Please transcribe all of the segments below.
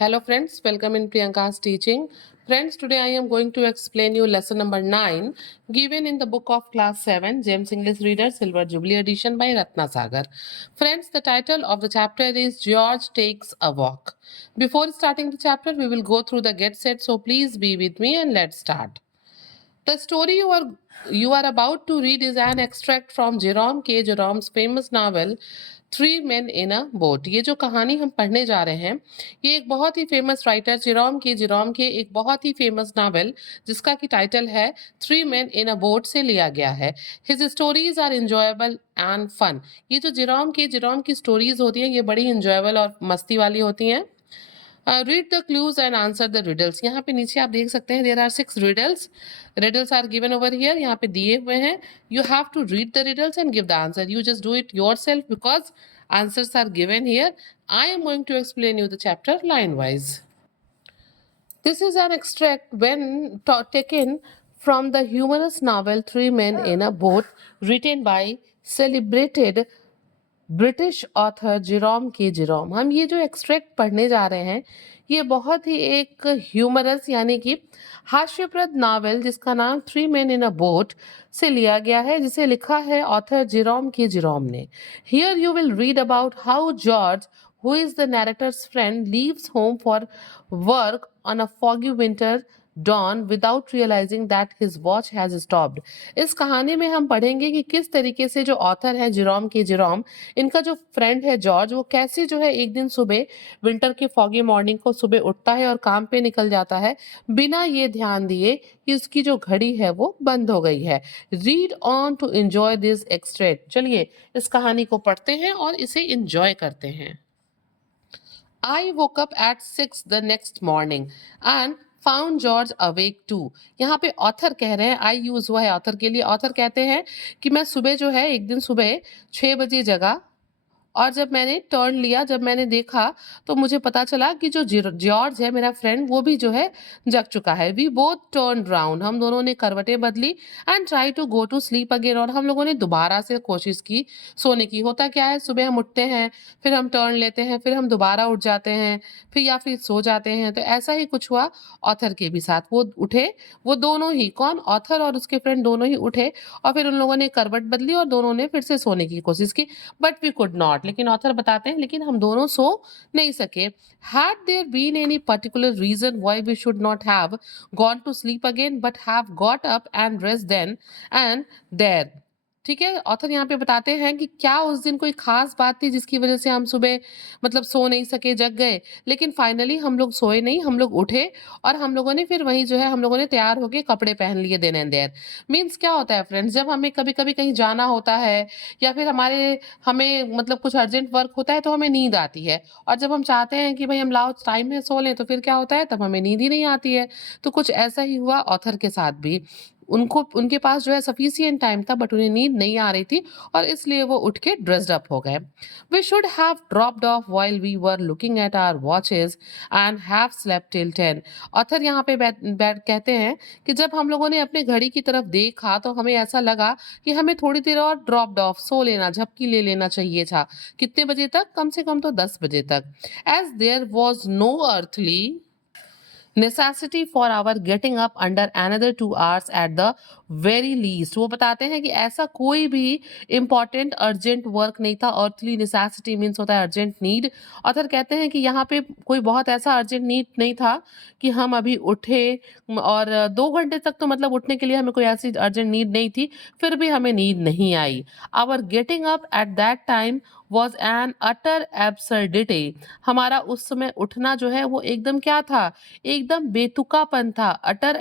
Hello friends, welcome in Priyanka's teaching. Friends, today I am going to explain you lesson number 9 given in the book of class 7 James English Reader Silver Jubilee edition by Ratna Sagar. Friends, the title of the chapter is George Takes a Walk. Before starting the chapter, we will go through the get set, so please be with me and let's start. The story you are about to read is an extract from Jerome K. Jerome's famous novel three man in a boat. ये जो कहानी हम पढ़ने जा रहे हैं ये एक बहुत ही फेमस राइटर जेरोम के एक बहुत ही फेमस नावल जिसका की टाइटल है three man in a boat से लिया गया है। His stories are enjoyable and fun. ये जो जेरोम की स्टोरीज होती हैं ये बड़ी इंजॉयबल और मस्ती वाली होती हैं। Read the clues and answer the riddles. यहाँ पे नीचे आप देख सकते हैं there are 6 riddles are given over here. यहाँ पे दिए हुए हैं। You have to read the riddles and give the answer. You just do it yourself because answers are given here. I am going to explain you the chapter line wise. This is an extract when taken from the humorous novel Three Men in a Boat written by celebrated British author Jerome के Jerome. हम ये जो extract पढ़ने जा रहे हैं ये बहुत ही एक ह्यूमरस यानी कि हास्यप्रद नावल जिसका नाम three man in a boat से लिया गया है जिसे लिखा है ऑथर जेरोम के जेरोम ने। Here you will read about how George who is the narrator's friend leaves home for work on a foggy winter dawn without realizing that his watch has stopped. इस कहानी में हम पढ़ेंगे कि किस तरीके से जो ऑथर है जेरोम के जेरोम इनका जो फ्रेंड है जॉर्ज वो कैसे जो है एक दिन सुबह विंटर की फॉगी मॉर्निंग को सुबह उठता है और काम पे निकल जाता है बिना ये ध्यान दिए कि उसकी जो घड़ी है वो बंद हो गई है। Read on to enjoy this extract. चलिए इस कहानी को पढ़ते हैं और इसे एंजॉय करते हैं। I woke up at 6 the next morning and found George awake too. यहाँ पे ऑथर कह रहे हैं, आई यूज हुआ है ऑथर के लिए। ऑथर कहते हैं कि मैं सुबह जो है एक दिन सुबह 6 बजे जगा और जब मैंने टर्न लिया जब मैंने देखा तो मुझे पता चला कि जो जॉर्ज है मेरा फ्रेंड वो भी जो है जग चुका है। We both turn round. हम दोनों ने करवटें बदली and try to go to sleep again. और हम लोगों ने दोबारा से कोशिश की सोने की। होता क्या है सुबह हम उठते हैं फिर हम टर्न लेते हैं फिर हम दोबारा उठ जाते हैं फिर या फिर सो जाते हैं। तो ऐसा ही कुछ हुआ ऑथर के भी साथ। वो उठे, वो दोनों ही, कौन, ऑथर और उसके फ्रेंड दोनों ही उठे और फिर उन लोगों ने करवट बदली और दोनों ने फिर से सोने की कोशिश की बट वी कुड नॉट। लेकिन ऑथर बताते हैं लेकिन हम दोनों सो नहीं सके। Had there been any particular reason why we should not have gone to sleep again but have got up and rest then and there. ठीक है, ऑथर यहाँ पे बताते हैं कि क्या उस दिन कोई खास बात थी जिसकी वजह से हम सुबह मतलब सो नहीं सके, जग गए, लेकिन फाइनली हम लोग सोए नहीं, हम लोग उठे और हम लोगों ने फिर वहीं जो है हम लोगों ने तैयार होके कपड़े पहन लिए देन एंड देयर। मीन्स क्या होता है फ्रेंड्स, जब हमें कभी कभी कहीं जाना होता है या फिर हमें मतलब कुछ अर्जेंट वर्क होता है तो हमें नींद आती है और जब हम चाहते हैं कि भाई हम लाओ टाइम में सो लें तो फिर क्या होता है तब हमें नींद ही नहीं आती है। तो कुछ ऐसा ही हुआ ऑथर के साथ भी। उनके पास जो है सफिशिएंट टाइम था बट उन्हें नींद नहीं आ रही थी और इसलिए वो उठ के ड्रेस्ड अप हो गए। We should have dropped off while we were looking at our watches and have slept till 10। Author यहाँ पे बैठ कहते हैं कि जब हम लोगों ने अपने घड़ी की तरफ देखा तो हमें ऐसा लगा कि हमें थोड़ी देर और ड्रॉप्ड ऑफ, सो लेना, झपकी ले लेना चाहिए था। कितने बजे तक? कम से कम तो 10 बजे तक। As there was no earthly necessity for our getting up under another 2 hours at the very least। वो बताते हैं कि ऐसा कोई भी इंपॉर्टेंट अर्जेंट वर्क नहीं था। अर्थली नेसेसिटी मीन्स होता है अर्जेंट नीड। ऑथर कहते हैं कि यहाँ पे कोई बहुत ऐसा अर्जेंट नीड नहीं था कि हम अभी उठे और 2 घंटे तक तो मतलब उठने के लिए हमें कोई ऐसी अर्जेंट नीड नहीं थी, फिर भी हमें नींद नहीं आई। Our getting up at that time was an utter absurdity. हमारा उस समय उठना जो है वो एकदम क्या था, एकदम बेतुकापन था। अटर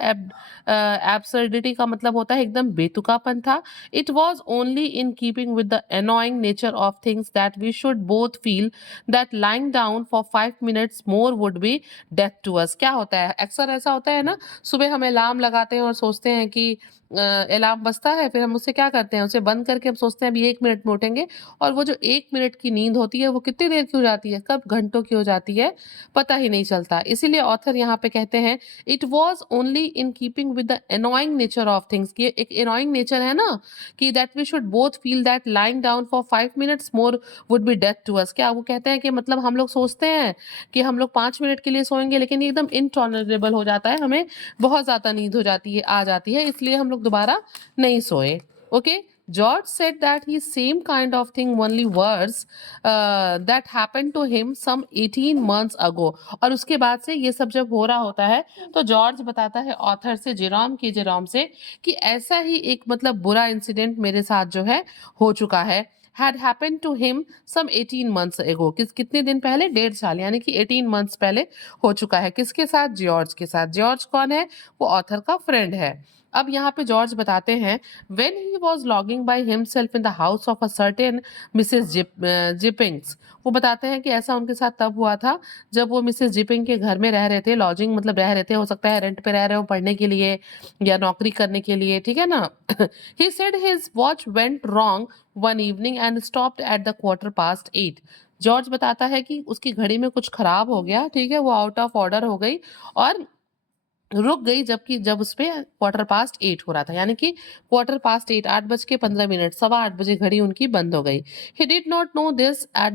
एब्सर्डिटी का मतलब होता है एकदम बेतुकापन था। It was only in keeping with the annoying nature of things that we should both feel that lying down for 5 minutes more would be death to us. क्या होता है, अक्सर ऐसा होता है ना, सुबह हम अलार्म लगाते हैं और सोचते हैं कि अलार्म बजता है, फिर हम उससे क्या करते हैं, उसे बंद करके हम सोचते हैं अभी 1 मिनट में उठेंगे और वो जो 1 मिनट की नींद होती है वो कितनी देर की हो जाती है, कब घंटों की हो जाती है, पता ही नहीं चलता। इसीलिए ऑथर यहाँ पे कहते हैं it was only in keeping with the annoying nature of things. Things की एक एनॉइंग नेचर है ना कि that we should both feel that lying down for 5 minutes more would be death to us. क्या वो कहते हैं कि मतलब हम लोग सोचते हैं कि हम लोग 5 मिनट के लिए सोएंगे, लेकिन ये एकदम इनटॉलरेबल हो जाता है, हमें बहुत ज़्यादा नींद हो जाती है, आ जाती है, इसलिए हम लोग दोबारा नहीं सोए। Okay, George said that he same kind of thing only worse that happened to him some 18 months ago. और उसके बाद से ये सब जब हो रहा होता है तो जॉर्ज बताता है ऑथर से, जेरोम से कि ऐसा ही एक मतलब बुरा इंसिडेंट मेरे साथ जो है हो चुका है। had happened to him some 18 months ago। कितने दिन पहले? 1.5 साल, यानी कि 18 months पहले हो चुका है। किसके साथ? जॉर्ज के साथ। जॉर्ज कौन है? वो ऑथर का फ्रेंड है। अब यहाँ पे जॉर्ज बताते हैं when he was logging by himself in the house of a certain Mrs Gippings. वो बताते हैं कि ऐसा उनके साथ तब हुआ था जब वो मिसेस जिपिंग के घर में रह रहे थे। लॉजिंग मतलब रह रहे थे, हो सकता है रेंट पे रह रहे हो पढ़ने के लिए या नौकरी करने के लिए, ठीक है ना। he said his watch went wrong one evening and stopped at the 8:15। George बताता है कि उसकी घड़ी में कुछ खराब हो गया, ठीक है, वो आउट ऑफ ऑर्डर हो गई और रुक गई, जब उस पे 8:15 हो रहा था, यानी कि 8:15, 8:15, 8:15 घड़ी उनकी बंद हो गई। He did not know this at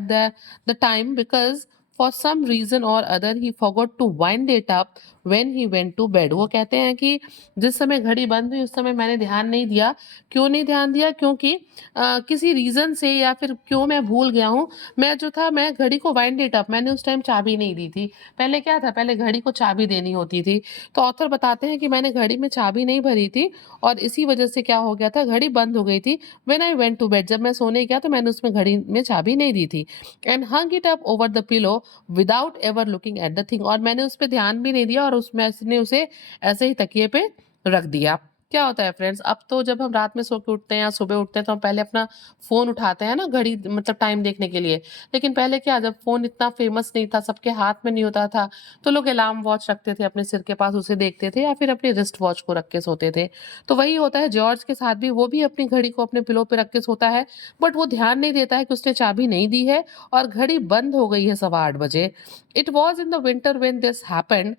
the time because for some reason or other he forgot to wind it up when he went to bed. वो कहते हैं कि जिस समय घड़ी बंद हुई उस समय मैंने ध्यान नहीं दिया। क्यों नहीं ध्यान दिया? क्योंकि किसी रीजन से या फिर क्यों मैं भूल गया हूँ। मैं घड़ी को वाइंड इट अप, मैंने उस टाइम चाबी नहीं दी थी। पहले क्या था, पहले घड़ी को चाबी देनी होती थी। तो ऑथर बताते हैं कि मैंने घड़ी में चाबी नहीं भरी थी और इसी वजह से क्या हो गया था, घड़ी बंद हो गई थी। When I went to bed, जब मैं सोने गया तो मैंने उसमें घड़ी में चाबी नहीं दी थी। And hung it up over the pillow without ever looking at the thing. और मैंने उस पर ध्यान भी नहीं दिया और उसमें ने उसे ऐसे ही तकिए पे रख दिया। क्या होता है फ्रेंड्स, अब तो जब हम रात में सो के उठते हैं या सुबह उठते हैं तो हम पहले अपना फोन उठाते हैं ना, घड़ी मतलब टाइम देखने के लिए। लेकिन पहले क्या, जब फोन इतना फेमस नहीं था, सबके हाथ में नहीं होता था, तो लोग अलार्म वॉच रखते थे अपने सिर के पास, उसे देखते थे या फिर अपने रिस्ट वॉच को रख के सोते थे। तो वही होता है जॉर्ज के साथ भी, वो भी अपनी घड़ी को अपने पिलो पे रख के सोता है, बट वो ध्यान नहीं देता है कि उसने चाबी नहीं दी है और घड़ी बंद हो गई है 8:15 बजे। It was in the winter when this happened.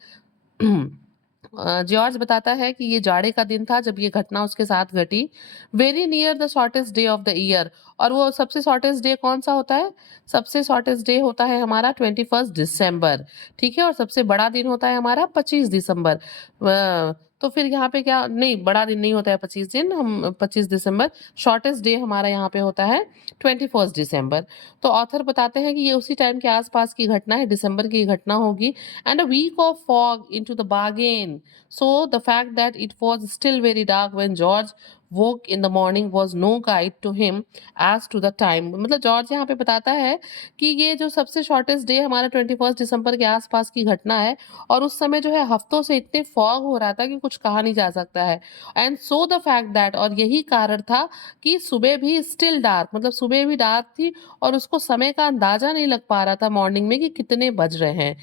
George बताता है कि ये जाड़े का दिन था जब ये घटना उसके साथ घटी। Very near the shortest day of the year. और वो सबसे शॉर्टेस्ट डे कौन सा होता है? सबसे शॉर्टेस्ट डे होता है हमारा 21 दिसंबर, ठीक है, और सबसे बड़ा दिन होता है हमारा 25 दिसंबर। तो फिर यहाँ पे क्या, नहीं बड़ा दिन नहीं होता है 25 दिन, हम 25 दिसंबर, शॉर्टेस्ट डे हमारा यहाँ पे होता है 21 दिसंबर। तो ऑथर बताते हैं कि ये उसी टाइम के आसपास की घटना है, दिसंबर की घटना होगी। And a week of fog into the bargain, so the fact that it was still very dark when George woke in the morning was no guide to him as to the time। मतलब George यहाँ पे बताता है कि ये जो सबसे shortest day हमारा 21 दिसंबर के आसपास की घटना है और उस समय जो है हफ्तों से इतने फॉग हो रहा था कि कुछ कहा नहीं जा सकता है। And so the fact that, और यही कारण था कि सुबह भी स्टिल डार्क, मतलब सुबह भी डार्क थी और उसको समय का अंदाजा नहीं लग पा रहा था मॉर्निंग में कि कितने बज रहे हैं।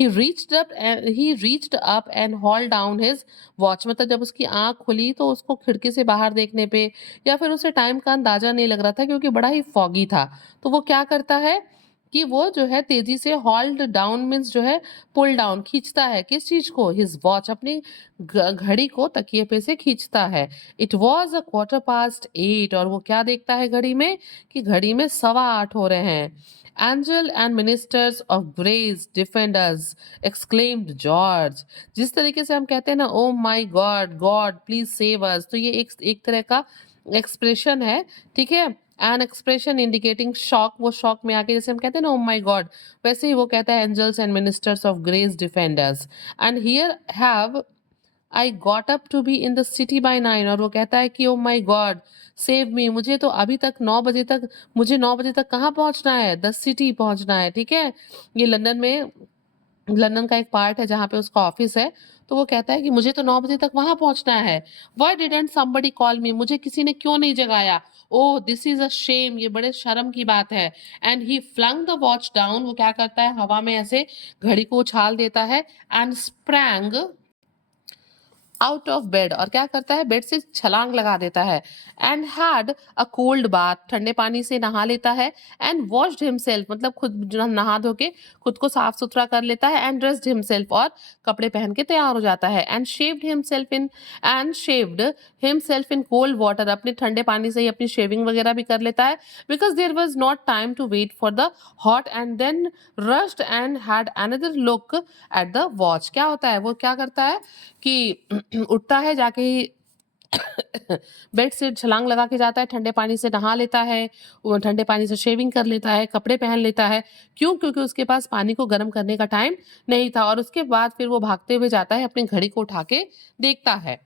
he reached up and hauled down his watch। मतलब जब उसकी आंख खुली तो उसको खिड़की से बाहर देखने पे या फिर उसे टाइम का अंदाजा नहीं लग रहा था क्योंकि बड़ा ही फॉगी था। तो वो क्या करता है कि वो जो है तेजी से हॉल्ड डाउन मीन्स जो है पुल डाउन, खींचता है किस चीज को, हिज वॉच, अपनी घड़ी को तकिए पे से खींचता है। इट वॉज अ 8:15 और वो क्या देखता है घड़ी में कि घड़ी में 8:15 हो रहे हैं। Angel and ministers of grace defend us, exclaimed George. जिस तरीके से हम कहते हैं ना, oh my god, god please save us, तो ये एक तरह का एक्सप्रेशन है, ठीक है, एन एक्सप्रेशन इंडिकेटिंग शॉक। वो शॉक में आके जैसे हम कहते हैं ना ओ माई गॉड, वैसे ही वो कहता है angels and ministers of grace defend us and here have I got up to be in the city by 9। और वो कहता है कि ओ माई गॉड सेव मी, मुझे तो अभी तक 9 बजे तक, मुझे 9 बजे तक कहाँ पहुंचना है, द सिटी पहुंचना है, ठीक है। ये लंदन का एक पार्ट है जहाँ पे उसका ऑफिस है। तो वो कहता है कि मुझे तो 9 बजे तक वहां पहुंचना है। Why didn't somebody call me, मुझे किसी ने क्यों नहीं जगाया। Oh this is a shame, ये बड़े शर्म की बात है। And he flung the watch down, वो क्या करता है, हवा में ऐसे घड़ी को उछाल देता है। And sprang out of bed, और क्या करता है, बेड से छलांग लगा देता है। And had a cold bath, ठंडे पानी से नहा लेता है। एंड वॉश्ड हिमसेल्फ, मतलब खुद जो नहा धो के खुद को साफ सुथरा कर लेता है। एंड ड्रेस्ड हिमसेल्फ, और कपड़े पहन के तैयार हो जाता है। And shaved himself in cold water, अपने ठंडे पानी से ही अपनी शेविंग वगैरह भी कर लेता है। Because there was not time to wait for the hot, and then rushed and had another look at the watch. क्या होता है, वो क्या करता है कि उठता है, जाके ही बेड से छलांग लगा के जाता है, ठंडे पानी से नहा लेता है, वो ठंडे पानी से शेविंग कर लेता है, कपड़े पहन लेता है। क्यों? क्योंकि उसके पास पानी को गर्म करने का टाइम नहीं था। और उसके बाद फिर वो भागते हुए जाता है, अपनी घड़ी को उठा के देखता है।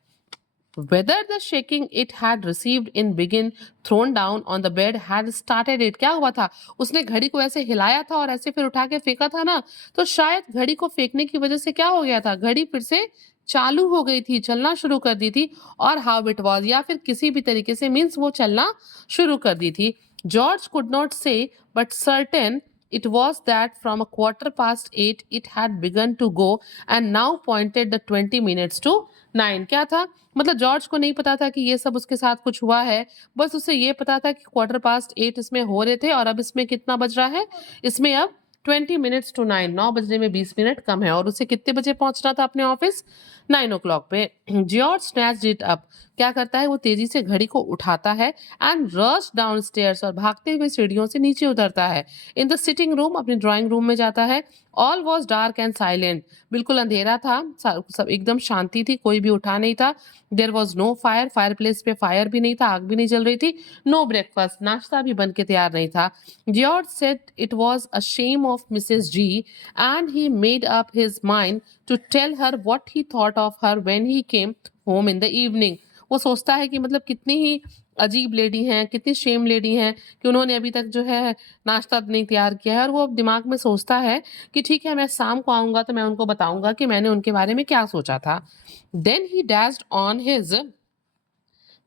Whether the shaking it had received in begin thrown down on the bed had started it, क्या हुआ था, उसने घड़ी को ऐसे हिलाया था और ऐसे फिर उठा के फेंका था ना, तो शायद घड़ी को फेंकने की वजह से क्या हो गया था, घड़ी फिर से चालू हो गई थी, चलना शुरू कर दी थी। और हाउ इट वॉज, या फिर किसी भी तरीके से, मीन्स वो चलना शुरू कर दी थी। जॉर्ज कुड नॉट से but certain it was that from a 8:15 it had begun to go and now pointed the 20 minutes to 9। क्या था, मतलब जॉर्ज को नहीं पता था कि ये सब उसके साथ कुछ हुआ है। बस उसे ये पता था कि 8:15 इसमें हो रहे थे, और अब इसमें कितना बज रहा है, इसमें अब 20 मिनट्स टू 9, 9 बजने में 20 मिनट कम है। और उसे कितने बजे पहुंचना था अपने ऑफिस, 9 o'clock पे। जॉर्ज स्नैच्ड इट अप, क्या करता है, वो तेजी से घड़ी को उठाता है। एंड रश डाउन स्टेयर्स, और भागते हुए सीढ़ियों से नीचे उतरता है। इन द सिटिंग रूम, अपनी ड्राइंग रूम में जाता है। All was dark and silent, बिल्कुल अंधेरा था, सब एकदम शांति थी, कोई भी उठा नहीं था। There was no fire, fireplace पे फायर भी नहीं था, आग भी नहीं जल रही थी। नो ब्रेकफास्ट, नाश्ता भी बन के तैयार नहीं था। George said it was a shame of Mrs G and he made up his mind to tell her what he thought of her when he came home in the evening. वो सोचता है कि मतलब कितनी ही अजीब लेडी हैं, कितनी Shem lady हैं कि उन्होंने अभी तक जो है नाश्ता नहीं तैयार किया है। और वो अब दिमाग में सोचता है कि ठीक है, मैं शाम को आऊंगा तो मैं उनको बताऊंगा कि मैंने उनके बारे में क्या सोचा था। Then he dashed on his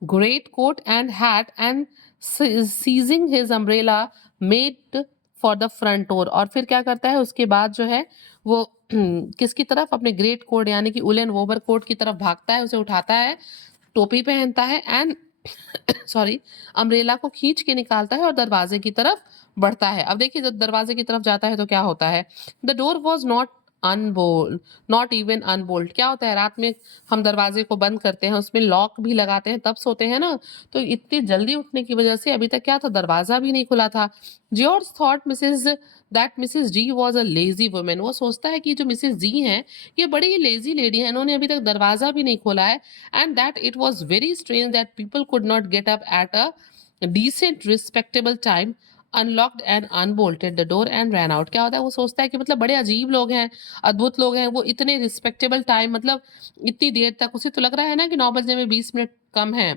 great coat and hat and seizing his umbrella made for the front door. और फिर क्या करता है, उसके बाद जो है वो किसकी तरफ, अपने ग्रेट कोट यानी कि उलन ओवर कोट की तरफ भागता है, उसे उठाता है, टोपी पहनता है, एंड सॉरी, अम्ब्रेला को खींच के निकालता है और दरवाजे की तरफ बढ़ता है। अब देखिए, जब दरवाजे की तरफ जाता है तो क्या होता है, the door was not even unbolt. क्या होता है, रात में हम दरवाजे को बंद करते हैं, उसमें लॉक भी लगाते हैं, तब सोते हैं ना, तो इतनी जल्दी उठने की वजह से अभी तक क्या था, दरवाजा भी नहीं खुला था। George thought Mrs G was a lazy woman. वो सोचता है कि जो मिसेस जी हैं, ये बड़ी ही लेजी लेडी है, इन्होंने अभी तक दरवाजा भी नहीं खोला है। And that it was very strange that people could not get up at a decent respectable time, unlocked and unbolted the door and ran out. क्या होता है, वो सोचता है कि मतलब बड़े अजीब लोग हैं, अद्भुत लोग हैं, वो इतने रिस्पेक्टेबल टाइम, मतलब इतनी देर तक, उसे तो लग रहा है ना कि 9 बजने में 20 मिनट कम है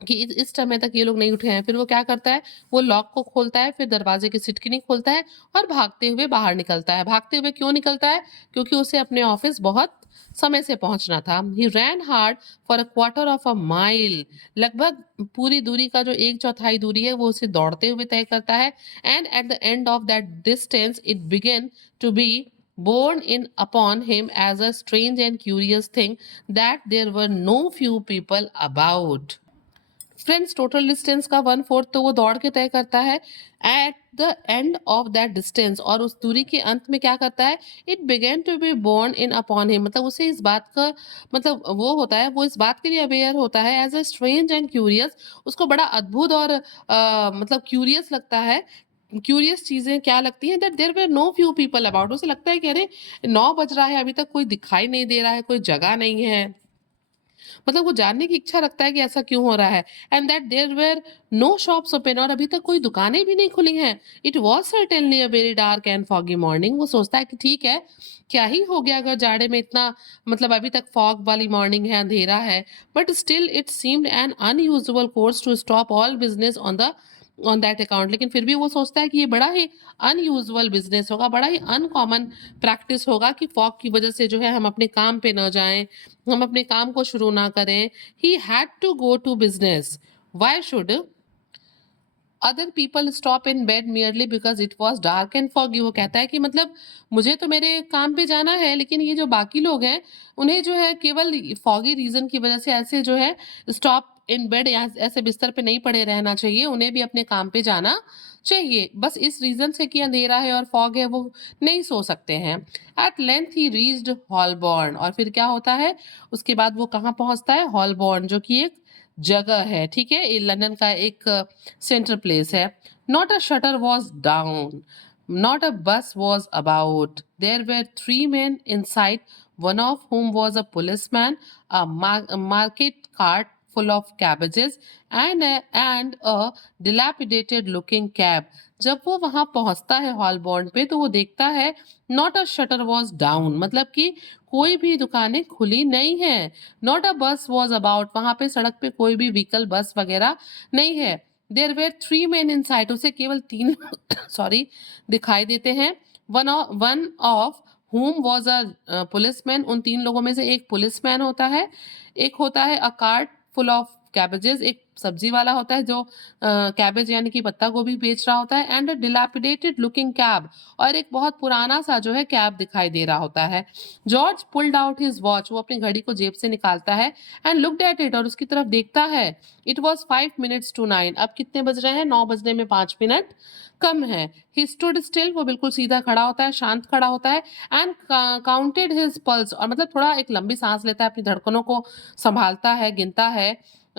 कि इस समय तक ये लोग नहीं उठे हैं। फिर वो क्या करता है, वो लॉक को खोलता है, फिर दरवाजे की सिटकिनी खोलता है और भागते हुए बाहर निकलता है। भागते हुए क्यों निकलता है, क्योंकि उसे अपने ऑफिस बहुत समय से पहुंचना था। He ran hard for a quarter of a mile, लगभग पूरी दूरी का जो 1/4 दूरी है वो उसे दौड़ते हुए तय करता है। And at the end of that distance it began to be borne in upon him as a strange and curious thing that there were no few people about। Friends, total distance का 1/4 तो वो दौड़ के तय करता है। At the end of that distance, और उस दूरी के अंत में क्या करता है, it began to be borne in upon him, मतलब उसे इस बात का मतलब वो होता है, वो इस बात के लिए अवेयर होता है, as a strange and curious, उसको बड़ा अद्भुत और मतलब क्यूरियस लगता है। क्यूरियस चीजें क्या लगती हैं, that there were no few people about. उसे लगता है कि अरे 9 बज रहा है, अभी तक कोई दिखाई नहीं दे रहा है, कोई जगह नहीं है, मतलब वो जानने की इच्छा रखता है कि ऐसा क्यों हो रहा है। And that there were no shops open, और अभी तक कोई दुकानें भी नहीं खुली हैं। It was certainly a very dark and foggy morning. वो सोचता है कि ठीक है, क्या ही हो गया अगर जाड़े में इतना, मतलब अभी तक फॉग वाली मॉर्निंग है, अंधेरा है, but still it seemed an unusual course to stop all business on that account. लेकिन फिर भी वो सोचता है कि ये बड़ा ही अनयूजुअल बिजनेस होगा, बड़ा ही अनकॉमन प्रैक्टिस होगा कि फॉग की वजह से जो है हम अपने काम पे न जाएं, हम अपने काम को शुरू ना करें। He had to go to business, why should other people stop in bed merely because it was dark and foggy. वो कहता है कि मतलब मुझे तो मेरे काम पे जाना है, लेकिन ये जो बाकी लोग हैं उन्हें जो है केवल फॉगी रीजन की वजह से ऐसे जो है स्टॉप इन बेड या ऐसे बिस्तर पे नहीं पड़े रहना चाहिए, उन्हें भी अपने काम पे जाना चाहिए। बस इस रीजन से कि अंधेरा है और फॉग है वो नहीं सो सकते हैं। At length he reached Holborn. और फिर क्या होता है, उसके बाद वो कहाँ पहुंचता है, हॉलबॉर्न, जो कि एक जगह है, ठीक है, ये लंदन का एक सेंट्रल प्लेस है। Not a shutter was down, not a bus was about, there were three men inside, one of whom was a policeman, a market cart full of cabbages, and a dilapidated looking cab. जब वो वहां पहुंचता है हॉलबॉर्न पे तो वो देखता है not a shutter was down, मतलब कि कोई भी दुकानें खुली नहीं है। Not a bus was about, वहां पे सड़क पे कोई भी व्हीकल बस वगैरह नहीं है। There were three men inside, उसे केवल तीन सॉरी दिखाई देते हैं। One of whom was a policeman, उन तीन लोगों में से एक पुलिसमैन होता है, एक होता है a cart full of cabbages, एक सब्जी वाला होता है जो कैबेज यानी कि पत्ता गोभी बेच रहा होता है, and a dilapidated looking cab, और एक बहुत पुराना सा जो है कैब दिखाई दे रहा होता है। George pulled out his watch, वो अपनी घड़ी को जेब से निकालता है, एंड लुक्ड एट इट, और उसकी तरफ देखता है। इट वॉज 5 minutes to 9, अब कितने बज रहे हैं, 9 बजने में 5 मिनट कम है। ही स्टूड स्टिल, वो बिल्कुल सीधा खड़ा होता है, शांत खड़ा होता है, एंड काउंटेड हिज पल्स, और मतलब थोड़ा एक लंबी सांस लेता है, अपनी धड़कनों को संभालता है, गिनता है।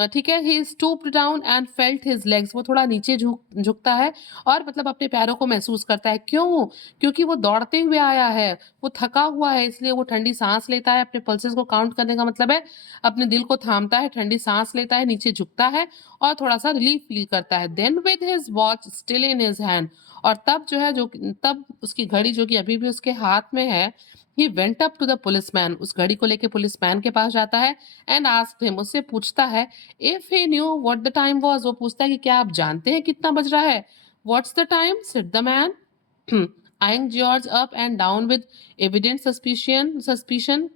ठीक है, he stooped down and felt his legs, वो थोड़ा नीचे झुकता है और मतलब अपने पैरों को महसूस करता है। क्यों? क्योंकि वो दौड़ते हुए आया है, वो थका हुआ है, इसलिए वो ठंडी सांस लेता है। अपने पल्सेस को काउंट करने का मतलब है अपने दिल को थामता है, ठंडी सांस लेता है, नीचे झुकता है और थोड़ा सा रिलीफ फील करता है। Then with his watch still in his hand, और तब जो है, जो तब उसकी घड़ी जो कि अभी भी उसके हाथ में है, he went up to the policeman, उस घड़ी को लेके पुलिसमैन के पास जाता है, एंड आस्क्ड हिम, उससे पूछता है, if he knew what the time was, वो पूछता है कि क्या आप जानते हैं कितना बज रहा है। What's the time, said the man, eyeing George up and down with evident suspicion।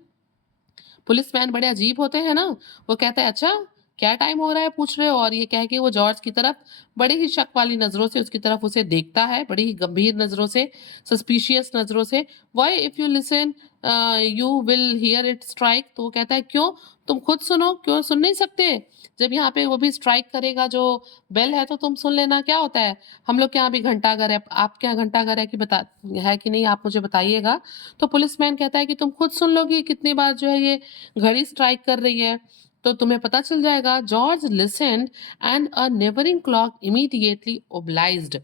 Policeman बड़े अजीब होते हैं ना, वो कहता है अच्छा क्या टाइम हो रहा है पूछ रहे हो, और ये कह के वो जॉर्ज की तरफ बड़ी ही शक वाली नजरों से उसकी तरफ उसे देखता है, बड़ी ही गंभीर नजरों से, सस्पिशियस नजरों से। Why if you listen you will hear it strike, तो वो कहता है क्यों, तुम खुद सुनो, क्यों सुन नहीं सकते, जब यहाँ पे वो भी स्ट्राइक करेगा जो बेल है तो तुम सुन लेना, क्या होता है, हम लोग के यहाँ भी घंटाघर है, आपके यहाँ घंटाघर है कि बता है कि नहीं, आप मुझे बताइएगा। तो पुलिसमैन कहता है कि तुम खुद सुन लोगी कितनी बार जो है ये घड़ी स्ट्राइक कर रही है, तो तुम्हें पता चल जाएगा। George listened and a neighbouring clock immediately obliged,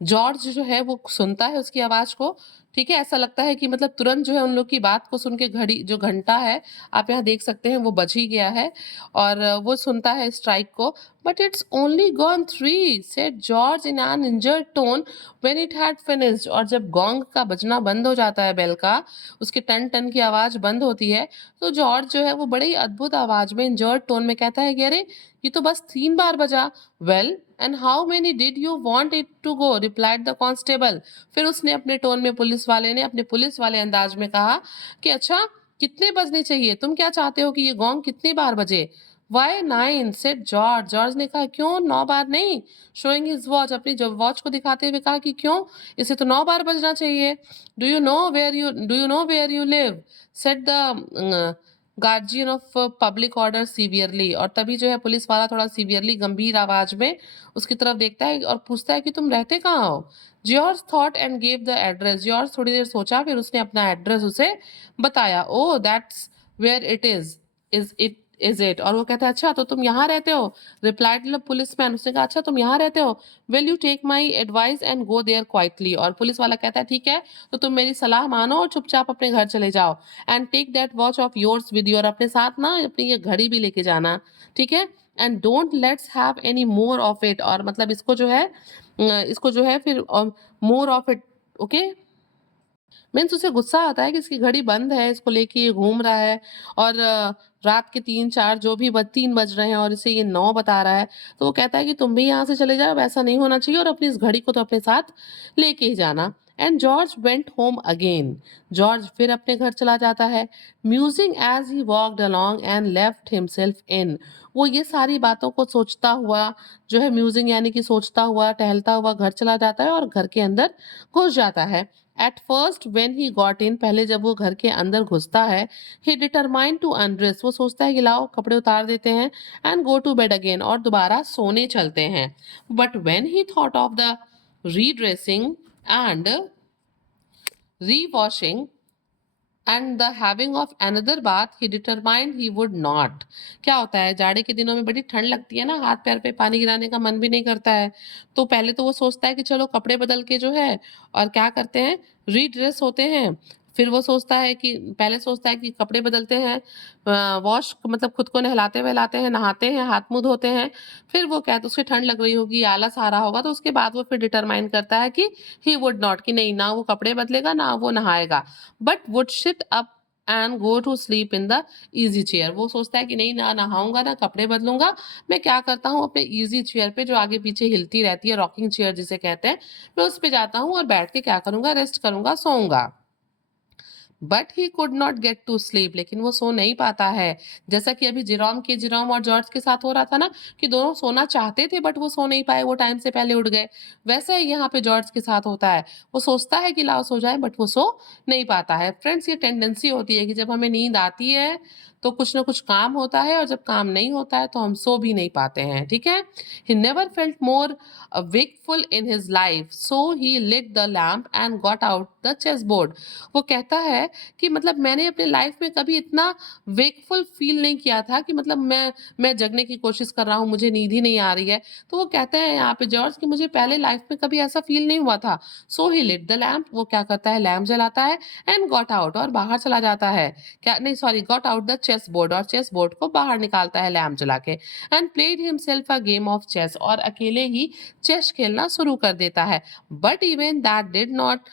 George जो है वो सुनता है उसकी आवाज को, ठीक है, ऐसा लगता है कि मतलब तुरंत जो है उन लोग की बात को सुन के घड़ी जो घंटा है, आप यहाँ देख सकते हैं वो बज ही गया है, और वो सुनता है स्ट्राइक को। But it's only gone 3, said George in an injured tone when it had finished, और जब गोंग का बजना बंद हो जाता है, बेल का, उसके टन टन की आवाज बंद होती है, तो जॉर्ज जो है वो बड़े ही अद्भुत आवाज में इंजर्ड टोन में कहता है कि अरे ये तो बस 3 बार बजा। Well and how many did you want it to go, replied the constable, फिर उसने अपने टोन में, पुलिस वाले ने अपने पुलिस वाले अंदाज में कहा कि अच्छा कितने बजने चाहिए, तुम क्या चाहते हो कि ये गोंग कितनी बार बजे। वाई 9, सेड जॉर्ज, जॉर्ज ने कहा क्यों 9 बार नहीं, शोइंग हिज वॉच, अपनी जब वॉच को दिखाते हुए कहा कि क्यों, इसे तो 9 बार बजना चाहिए। Do you know where you live, said the guardian of public order severely, और तभी जो है पुलिस वाला थोड़ा सीवियरली गंभीर आवाज में उसकी तरफ देखता है और पूछता है कि तुम रहते कहाँ हो। George thought and gave the address, George थोड़ी देर सोचा फिर उसने अपना एड्रेस उसे बताया। Oh that's where it is it, और वो कहता है अच्छा तो तुम यहाँ रहते हो, रिप्लाइड द पुलिसमैन, उसने कहा अच्छा तुम यहाँ रहते हो, will you take my advice and go there quietly, और पुलिस वाला कहता है ठीक है तो तुम मेरी सलाह मानो और चुपचाप अपने घर चले जाओ, and take that watch of yours with you, और अपने साथ ना अपनी ये घड़ी भी लेके जाना, ठीक है, and don't let's have any more of it, और मतलब इसको जो है फिर more of it, okay. Means उसे गुस्सा आता है कि इसकी घड़ी बंद है, इसको लेके ये घूम रहा है, और रात के 3-4 जो भी 3 बज रहे हैं और इसे ये 9 बता रहा है, तो वो कहता है कि तुम भी यहाँ से चले जाओ, ऐसा नहीं होना चाहिए, और अपनी इस घड़ी को तो अपने साथ लेके ही जाना। And George went home again. George फिर अपने घर चला जाता है। Musing as he walked along and left himself in. वो ये सारी बातों को सोचता हुआ जो है, म्यूजिंग यानी कि सोचता हुआ टहलता हुआ घर चला जाता है और घर के अंदर घुस जाता है। At first when he got in, पहले जब वो घर के अंदर घुसता है, ही डिटरमाइंड टू अनड्रेस, वो सोचता है कि लाओ कपड़े उतार देते हैं, and go to bed again, और दोबारा सोने चलते हैं। But when he thought of the redressing and rewashing and the having of another bath, he determined he would not. क्या होता है, जाड़े के दिनों में बड़ी ठंड लगती है ना, हाथ पैर पे पानी गिराने का मन भी नहीं करता है। तो पहले तो वो सोचता है कि चलो कपड़े बदल के जो है, और क्या करते हैं, रीड्रेस होते हैं। फिर वो सोचता है कि पहले सोचता है कि कपड़े बदलते हैं, वॉश मतलब खुद को नहलाते वहलाते हैं, नहाते हैं, हाथ मुंह धोते हैं। फिर वो क्या, तो उसकी ठंड लग रही होगी, आलस आ रहा होगा, तो उसके बाद वो फिर डिटरमाइन करता है कि ही वुड नॉट, कि नहीं, ना वो कपड़े बदलेगा ना वो नहाएगा, but would sit up and go to sleep in the easy chair. वो सोचता है कि नहीं, ना नहाऊंगा ना कपड़े बदलूंगा, मैं क्या करता हूँ, अपने इजी चेयर पे जो आगे पीछे हिलती रहती है, रॉकिंग चेयर जिसे कहते हैं, मैं उस पे जाता हूँ और बैठ के क्या करूंगा, रेस्ट करूंगा, सोऊंगा। But he could not get to sleep, लेकिन वो सो नहीं पाता है। जैसा कि अभी जिरोम और जॉर्ज के साथ हो रहा था ना, कि दोनों सोना चाहते थे बट वो सो नहीं पाए, वो टाइम से पहले उठ गए। वैसे ही यहाँ पे जॉर्ज के साथ होता है, वो सोचता है कि लाओ सो जाए, बट वो सो नहीं पाता है। फ्रेंड्स, ये टेंडेंसी होती है कि जब हमें नींद आती है तो कुछ ना कुछ काम होता है, और जब काम नहीं होता है तो हम सो भी नहीं पाते हैं, ठीक है। He never felt more wakeful in his life, so he lit the lamp and got out the chessboard। वो कहता है कि मतलब मैंने अपने लाइफ में कभी इतना वेकफुल फील नहीं किया था, कि मतलब मैं जगने की कोशिश कर रहा हूँ, मुझे नींद ही नहीं आ रही है। तो वो कहते हैं यहाँ पे जॉर्ज कि मुझे पहले लाइफ में कभी ऐसा फील नहीं हुआ था। सो ही लिट द लैम्प, वो क्या करता है, लैम्प जलाता है, एंड गॉट आउट, और बाहर चला जाता है। क्या नहीं, sorry, got out the chess board, और चेस बोर्ड को बाहर निकालता है लैम्प जला के, and played himself a game of chess, और अकेले ही चेस खेलना शुरू कर देता है। But even that did not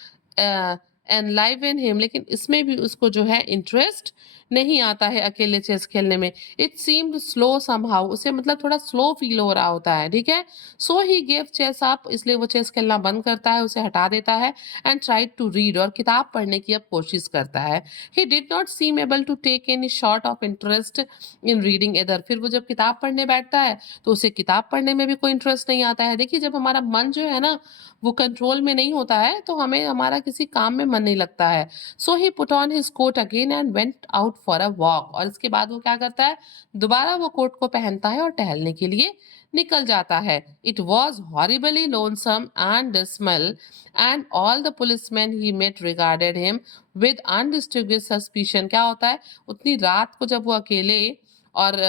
enliven him, लेकिन इसमें भी उसको जो है इंटरेस्ट नहीं आता है अकेले चेस खेलने में। इट सीम्ड स्लो समहाउ, उसे मतलब थोड़ा स्लो फील हो रहा होता है, ठीक है। So he gave chess up, इसलिए वो चेस खेलना बंद करता है, उसे हटा देता है, एंड ट्राइड टू रीड, और किताब पढ़ने की अब कोशिश करता है। He did not seem able to take any short of interest in reading इधर, फिर वो जब किताब पढ़ने बैठता है तो उसे किताब पढ़ने में भी कोई इंटरेस्ट नहीं आता है। देखिए, जब हमारा मन जो है ना वो कंट्रोल में नहीं होता है, तो हमें हमारा किसी काम में मन नहीं लगता है। So he put on his coat again and went out for a walk, और इसके बाद वो क्या करता है, दोबारा वो कोट को पहनता है और टहलने के लिए निकल जाता है। It was horribly lonesome and dismal, and all the policeman he met regarded him with undistinguished suspicion. क्या होता है, उतनी रात को जब वो अकेले और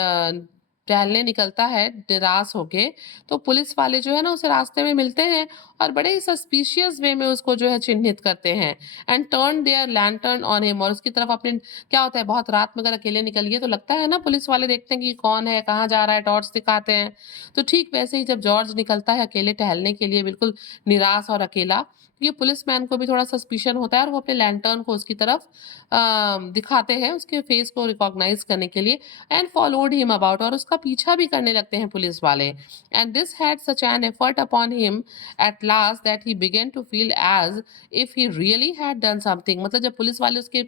टहलने निकलता है निराश होके, तो पुलिस वाले जो है ना उसे रास्ते में मिलते हैं, और बड़े ही सस्पिशियस वे में उसको जो है चिन्हित करते हैं, and turn their lantern on him, और उसकी तरफ अपने, क्या होता है, बहुत रात में अगर अकेले निकलिए तो लगता है ना, पुलिस वाले देखते हैं कि कौन है, कहाँ जा रहा है, टॉर्च दिखाते हैं। तो ठीक वैसे ही जब जॉर्ज निकलता है अकेले टहलने के लिए, बिल्कुल निराश और अकेला, ये पुलिसमैन को भी थोड़ा सस्पिशन होता है, और वो अपने लैंटर्न को उसकी तरफ दिखाते हैं, उसके फेस को रिकॉग्नाइज करने के लिए, एंड फॉलोड हिम अबाउट, और उसका पीछा भी करने लगते हैं पुलिस वाले। And this had such an effort upon him at last that he began to feel as if he really had done something. मतलब जब पुलिस वाले उसके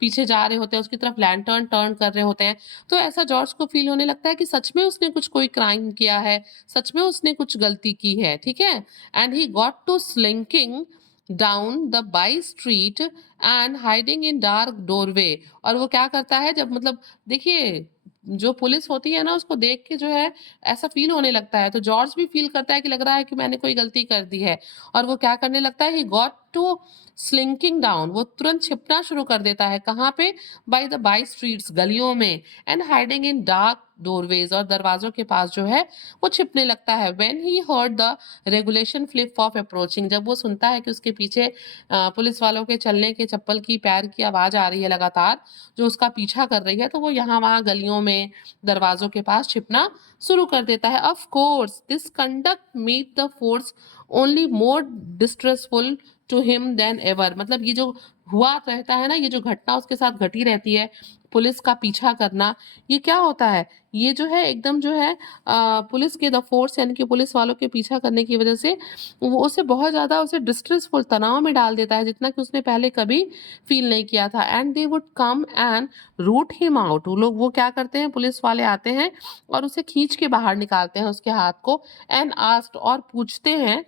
पीछे जा रहे होते हैं, उसकी तरफ लैंटर्न टर्न कर रहे होते हैं, तो ऐसा जॉर्ज को फील होने लगता है कि सच में उसने कुछ कोई क्राइम किया है, सच में उसने कुछ गलती की है, ठीक है। And he got to slinking down the by street and hiding in dark doorway, और वो क्या करता है, जब मतलब देखिए जो पुलिस होती है ना उसको देख के जो है ऐसा फील होने लगता है, तो जॉर्ज भी फील करता है कि लग रहा है कि मैंने कोई गलती कर दी है, और वो क्या करने लगता है, ही गॉट टू स्लिंकिंग डाउन, वो तुरंत छिपना शुरू कर देता है, कहाँ पे, बाई स्ट्रीट्स, गलियों में, and hiding in dark doorways, और दरवाजों के पास जो है वो छिपने लगता है। When he heard the regulation flip of approaching, जब वो सुनता है कि उसके पीछे पुलिस वालों के चलने के चप्पल की पैर की आवाज आ रही है लगातार, जो उसका पीछा कर रही है, तो वो यहाँ वहाँ गलियों में दरवाजों के पास छिपना शुरू कर देता है। Of course this conduct made the force only more distressful to him than ever। मतलब ये जो हुआ रहता है ना, ये जो घटना उसके साथ घटी रहती है, पुलिस का पीछा करना, ये क्या होता है, ये जो है एकदम जो है पुलिस के द फोर्स यानी कि पुलिस वालों के पीछा करने की वजह से वो उसे बहुत ज़्यादा उसे डिस्ट्रेसफुल तनाव में डाल देता है, जितना कि उसने पहले कभी फील नहीं किया था। And they would come and root him out. वो क्या करते हैं, पुलिस वाले आते हैं और उसे खींच के बाहर निकालते हैं उसके हाथ को। एंड आस्क्ड, और पूछते हैं,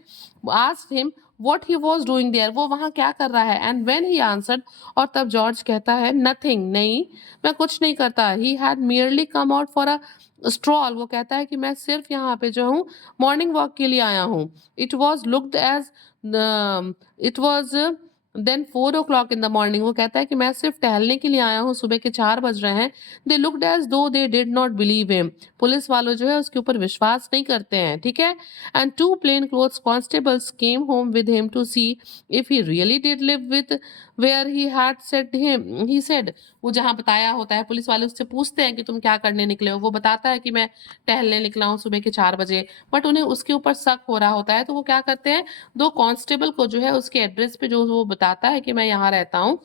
asked him what he was doing there, वो वहां क्या कर रहा है। एंड व्हेन ही आंसर्ड, और तब जॉर्ज कहता है, नथिंग, नहीं, मैं कुछ नहीं करता। He had merely come out for a stroll, वो कहता है कि मैं सिर्फ यहाँ पे जो हूँ मॉर्निंग वॉक के लिए आया हूँ। It was looked as, it was then 4 o'clock in the morning, वो कहता है कि मैं सिर्फ टहलने के लिए आया हूँ, सुबह के 4 बज रहे हैं। दे लुक्ड एज दो they did not believe him, police वालों जो है उसके ऊपर विश्वास नहीं करते हैं, ठीक है। And 2 plain clothes constables came home with him to see if he really did live with where he had said him, he said, वो जहाँ बताया होता है, पुलिस वाले उससे पूछते हैं कि तुम क्या करने निकले हो, वो बताता है कि मैं टहलने निकला हूँ सुबह के 4 बजे। बट उन्हें उसके ऊपर शक हो रहा होता है, तो वो क्या करते हैं, 2 कांस्टेबल को जो है उसके एड्रेस पे जो वो बताता है कि मैं यहाँ रहता हूँ,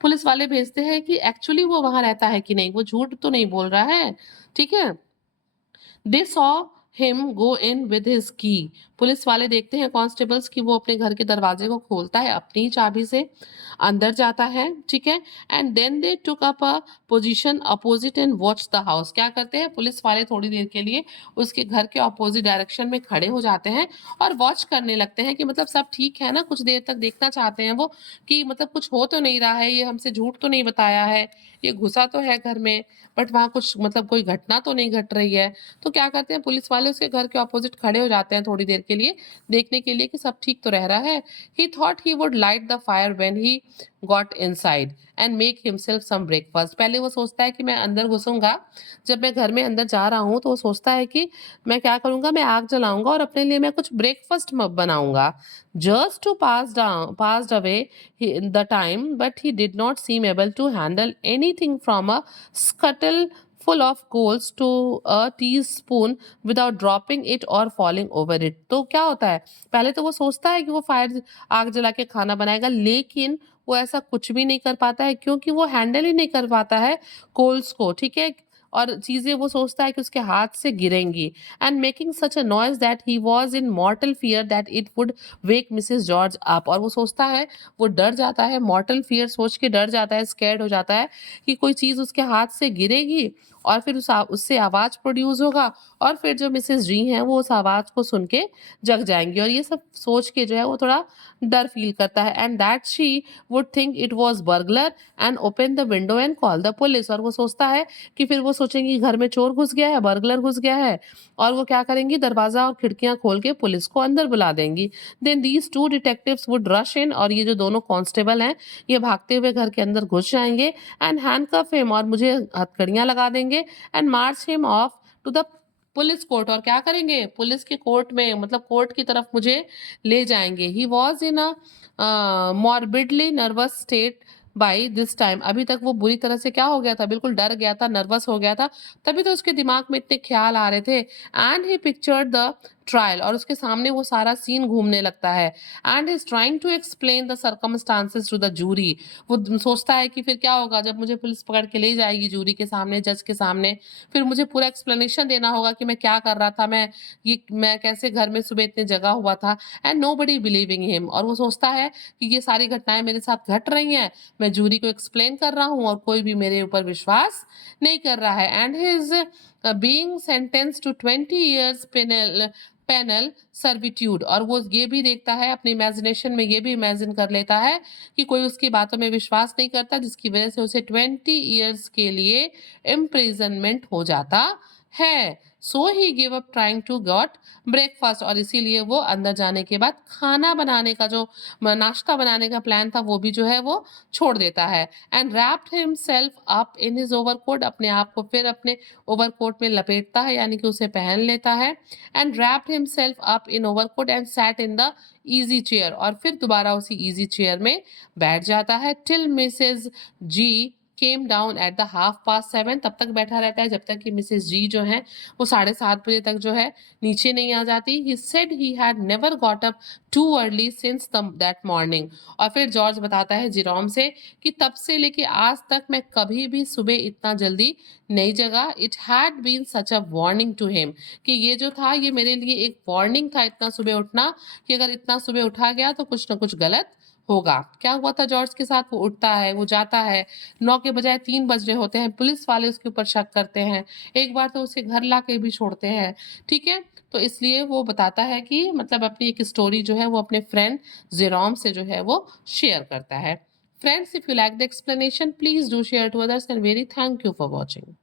पुलिस वाले भेजते हैं कि एक्चुअली वो वहां रहता है कि नहीं, वो झूठ तो नहीं बोल रहा है, ठीक है। They saw him go in with his की, पुलिस वाले देखते हैं कांस्टेबल्स कि वो अपने घर के दरवाजे को खोलता है अपनी ही चाबी से, अंदर जाता है, ठीक है। And then they took up a position opposite and watch the house, क्या करते हैं पुलिस वाले, थोड़ी देर के लिए उसके घर के अपोजिट डायरेक्शन में खड़े हो जाते हैं और वॉच करने लगते हैं कि मतलब सब ठीक है ना, कुछ देर तक देखना चाहते हैं वो कि मतलब कुछ हो तो नहीं रहा है, ये हमसे झूठ तो नहीं बताया है, ये घुसा तो है घर में, बट वहां कुछ मतलब कोई घटना तो नहीं घट रही है। तो क्या करते हैं पुलिस वाले उसके घर के ऑपोजिट खड़े हो जाते हैं थोड़ी देर के लिए, देखने के लिए कि सब ठीक तो रह रहा है। He thought he would light the fire when he got inside and make himself some breakfast, पहले वो सोचता है कि मैं अंदर घुसूंगा, जब मैं घर में अंदर जा रहा हूँ तो वो सोचता है कि मैं क्या करूंगा, मैं आग जलाऊंगा और अपने लिए मैं कुछ ब्रेकफास्ट बनाऊंगा, just to pass away the time, but he did not seem able to handle anything from a scuttle full of coals to a teaspoon without dropping it or falling over it। तो क्या होता है, पहले तो वो सोचता है कि वो फायर आग जला के खाना बनाएगा, लेकिन वो ऐसा कुछ भी नहीं कर पाता है क्योंकि वो हैंडल ही नहीं कर पाता है कोल्स को, ठीक है। और चीजें वो सोचता है कि उसके हाथ से गिरेंगी। And making such a noise that he was in mortal fear that it would wake Mrs George up, और वो सोचता है, वो डर जाता है, मॉर्टल फियर सोच के डर जाता है, स्कैर्ड हो जाता है कि कोई चीज उसके हाथ से गिरेगी और फिर उससे आवाज प्रोड्यूस होगा, और फिर जो मिसेस जी हैं वो उस आवाज को सुन के जग जाएंगी, और ये सब सोच के जो है वो थोड़ा डर फील करता है। And that she would think it was burglar and open the window and call the police, और वो सोचता है कि फिर वो सोचेंगी घर में चोर घुस गया है, बर्गलर घुस गया है, और वो क्या करेंगी, दरवाजा और खिड़कियां खोल के पुलिस को अंदर बुला देंगी। Then these 2 detectives would rush in, और ये जो दोनों कांस्टेबल हैं ये भागते हुए घर के अंदर घुस जाएंगे। एंड हैंडकफ हिम, और मुझे हथकड़ियां लगा देंगे। And march him off to the police court, और क्या करेंगे, पुलिस के कोर्ट में मतलब कोर्ट की तरफ मुझे ले जाएंगे। ही was in a morbidly nervous state by this time, अभी तक वो बुरी तरह से क्या हो गया था, बिल्कुल डर गया था, नर्वस हो गया था, तभी तो उसके दिमाग में इतने ख्याल आ रहे थे। And he pictured the trial, और उसके सामने वो सारा सीन घूमने लगता है। And is trying to explain the circumstances to the jury, वो सोचता है कि फिर क्या होगा जब मुझे पुलिस पकड़ के ले जाएगी जूरी के सामने, जज के सामने, फिर मुझे पूरा एक्सप्लेनेशन देना होगा कि मैं क्या कर रहा था, मैं कैसे घर में सुबह इतने जगा हुआ था। And nobody believing him, और वो सोचता है कि ये सारी घटनाएं मेरे साथ घट रही हैं, मैं जूरी को एक्सप्लेन कर रहा हूँ और कोई भी मेरे ऊपर विश्वास नहीं कर रहा है। And his being sentence to 20 years penal servitude, और वो ये भी देखता है अपने इमेजिनेशन में, ये भी इमेजिन कर लेता है कि कोई उसकी बातों में विश्वास नहीं करता, जिसकी वजह से उसे 20 years के लिए इम्प्रिजनमेंट हो जाता है। So he give up trying to got breakfast, और इसीलिए वो अंदर जाने के बाद खाना बनाने का जो नाश्ता बनाने का प्लान था वो भी जो है वो छोड़ देता है। And wrapped himself up in his overcoat, अपने आप को फिर अपने ओवरकोट में लपेटता है यानी कि उसे पहन लेता है। And wrapped himself up in overcoat and sat in the easy chair, और फिर दोबारा उसी इजी चेयर में बैठ जाता है। Till Mrs G came down at the 7:30, तब तक बैठा रहता है जब तक कि मिसेस जी जो है वो 7:30 बजे तक जो है नीचे नहीं आ जाती। He said he had never got up too early since that morning. और फिर जॉर्ज बताता है जेरोम से कि तब से लेके आज तक मैं कभी भी सुबह इतना जल्दी नहीं जगा। It had been such a warning to him, कि ये जो था ये मेरे लिए एक वार्निंग था इतना सुबह उठना, कि अगर इतना सुबह उठा गया तो कुछ ना कुछ गलत होगा। क्या हुआ था जॉर्ज के साथ? वो उठता है, वो जाता है, 9 के बजाय 3 बज रहे होते हैं, पुलिस वाले उसके ऊपर शक करते हैं, एक बार तो उसे घर लाके भी छोड़ते हैं, ठीक है? तो इसलिए वो बताता है कि मतलब अपनी एक स्टोरी जो है वो अपने फ्रेंड जेरोम से जो है वो शेयर करता है। Friends, if you like the explanation, please do share to others and very thank you for watching.